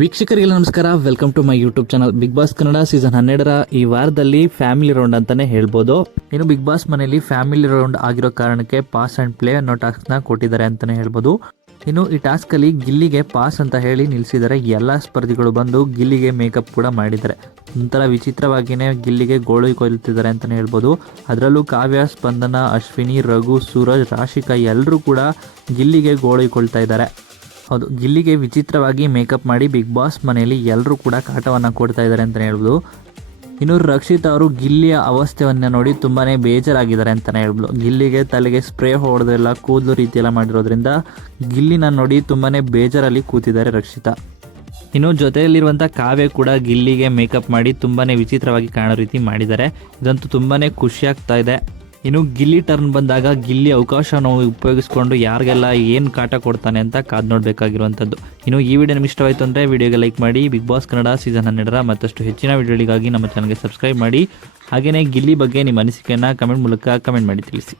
ವೀಕ್ಷಕರಿಗೆ ನಮಸ್ಕಾರ, welcome to my YouTube channel. Bigg Boss Kannada season 12ರ ಈ ವಾರದಲ್ಲಿ ಫ್ಯಾಮಿಲಿ ರೌಂಡ್ ಅಂತಾನೆ ಹೇಳ್ಬೋದು. ಇನ್ನು ಬಿಗ್ ಬಾಸ್ ಮನೆಯಲ್ಲಿ ಫ್ಯಾಮಿಲಿ ರೌಂಡ್ ಆಗಿರೋ ಕಾರಣಕ್ಕೆ ಪಾಸ್ ಅಂಡ್ ಪ್ಲೇ ಅನ್ನೋ ಟಾಸ್ಕ್ನ ಕೊಟ್ಟಿದ್ದಾರೆ ಅಂತಾನೆ ಹೇಳ್ಬೋದು. ಇನ್ನು ಈ ಟಾಸ್ಕ್ ಅಲ್ಲಿ ಗಿಲ್ಲಿಗೆ ಪಾಸ್ ಅಂತ ಹೇಳಿ ನಿಲ್ಲಿಸಿದರೆ ಎಲ್ಲ ಸ್ಪರ್ಧಿಗಳು ಬಂದು ಗಿಲ್ಲಿಗೆ ಮೇಕಪ್ ಕೂಡ ಮಾಡಿದ್ದಾರೆ. ಒಂಥರ ವಿಚಿತ್ರವಾಗಿಯೇ ಗಿಲ್ಲಿಗೆ ಗೋಳು ಕೊಯ್ಯುತ್ತಿದ್ದಾರೆ ಅಂತಾನೆ ಹೇಳ್ಬೋದು. ಅದರಲ್ಲೂ ಕಾವ್ಯ, ಸ್ಪಂದನ, ಅಶ್ವಿನಿ, ರಘು, ಸೂರಜ್, ರಾಶಿಕಾ ಎಲ್ಲರೂ ಕೂಡ ಗಿಲ್ಲಿಗೆ ಗೋಳುಕೊಳ್ತಾ ಇದ್ದಾರೆ. ಹೌದು, ಗಿಲ್ಲಿಗೆ ವಿಚಿತ್ರವಾಗಿ ಮೇಕಪ್ ಮಾಡಿ ಬಿಗ್ ಬಾಸ್ ಮನೆಯಲ್ಲಿ ಎಲ್ಲರೂ ಕೂಡ ಕಾಟವನ್ನು ಕೊಡ್ತಾ ಇದ್ದಾರೆ ಅಂತಲೇ ಹೇಳ್ಬೋದು. ಇನ್ನು ರಕ್ಷಿತ್ ಅವರು ಗಿಲ್ಲಿಯ ಅವಸ್ಥೆಯನ್ನು ನೋಡಿ ತುಂಬಾ ಬೇಜಾರಾಗಿದ್ದಾರೆ ಅಂತಲೇ ಹೇಳ್ಬೋದು. ಗಿಲ್ಲಿಗೆ ತಲೆಗೆ ಸ್ಪ್ರೇ ಹೊಡೆದೆಲ್ಲ ಕೂದಲು ರೀತಿಯೆಲ್ಲ ಮಾಡಿರೋದ್ರಿಂದ ಗಿಲ್ಲಿನ ನೋಡಿ ತುಂಬಾ ಬೇಜಾರಲ್ಲಿ ಕೂತಿದ್ದಾರೆ ರಕ್ಷಿತಾ. ಇನ್ನು ಜೊತೆಯಲ್ಲಿರುವಂಥ ಕಾವ್ಯ ಕೂಡ ಗಿಲ್ಲಿಗೆ ಮೇಕಪ್ ಮಾಡಿ ತುಂಬಾ ವಿಚಿತ್ರವಾಗಿ ಕಾಣೋ ರೀತಿ ಮಾಡಿದ್ದಾರೆ. ಇದಂತೂ ತುಂಬಾ ಖುಷಿ ಆಗ್ತಾ ಇದೆ. ಇನ್ನು ಗಿಲ್ಲಿ ಟರ್ನ್ ಬಂದಾಗ ಗಿಲ್ಲಿ ಅವಕಾಶವನ್ನು ಉಪಯೋಗಿಸ್ಕೊಂಡು ಯಾರಿಗೆಲ್ಲ ಏನು ಕಾಟ ಕೊಡ್ತಾನೆ ಅಂತ ಕಾದು ನೋಡಬೇಕಾಗಿರುವಂಥದ್ದು. ಇನ್ನು ಈ ವಿಡಿಯೋ ನಿಮಗೆ ಇಷ್ಟವಾಯಿತು ಅಂದರೆ ವಿಡಿಯೋಗೆ ಲೈಕ್ ಮಾಡಿ. ಬಿಗ್ ಬಾಸ್ ಕನ್ನಡ ಸೀಸನ್ 12ರ ಮತ್ತಷ್ಟು ಹೆಚ್ಚಿನ ವಿಡಿಯೋಗಳಿಗಾಗಿ ನಮ್ಮ ಚಾನಲ್ಗೆ ಸಬ್ಸ್ಕ್ರೈಬ್ ಮಾಡಿ. ಹಾಗೆಯೇ ಗಿಲ್ಲಿ ಬಗ್ಗೆ ನಿಮ್ಮ ಅನಿಸಿಕೆಯನ್ನು ಕಮೆಂಟ್ ಮೂಲಕ ಕಮೆಂಟ್ ಮಾಡಿ ತಿಳಿಸಿ.